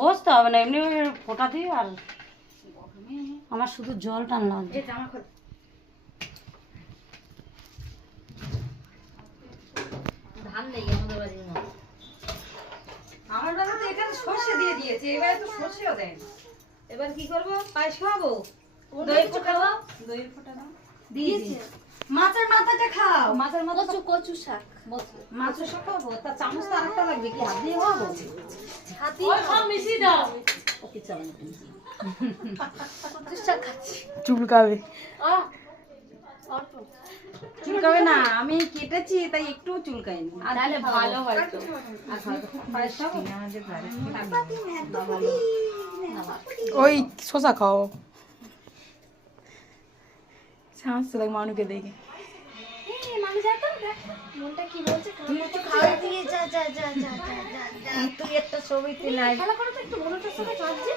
বসতে হবে না, এমনি ফোটা দিয়ে। আর আমার শুধু জল টান লাগছে। ধান নেই আমাদের বাড়ির মধ্যে। আমার দাদা তো এখানে সর্ষে দিয়ে দিয়েছে, এবারে তো সর্ষেও দেয় না। এবার কি করবো? পায়েস খাওয়াবো, দই ফোটাবো, দই ফোটা দাও দিয়েছি। মাছের মাথাটা খাও, মাছের মাথা। কচু শাক, মাছের শাক খাবো, তার চামচ তো আরেকটা লাগবে, কি হাত দিয়ে খাওয়াবো? হাত দিয়ে সব মিশিয়ে দাও। ওকে চলো না। কচু শাক খাচ্ছি। চুলকাবে। চুলকাবে না, আমি কেটেছি তাই একটু চুলকায়নি। তাহলে ভালো হয় তো। পায়েস খাবো। ওই শশা খাও। হাসতে দেখ মানুকে দেখে। মনটা কি বলছে? তুই একটু খাওয়াই দিয়ে যা যা যা যা। তুই একটা ছবি তুলে খেলা করো তো একটু, মনটার সাথে কাঁদছে।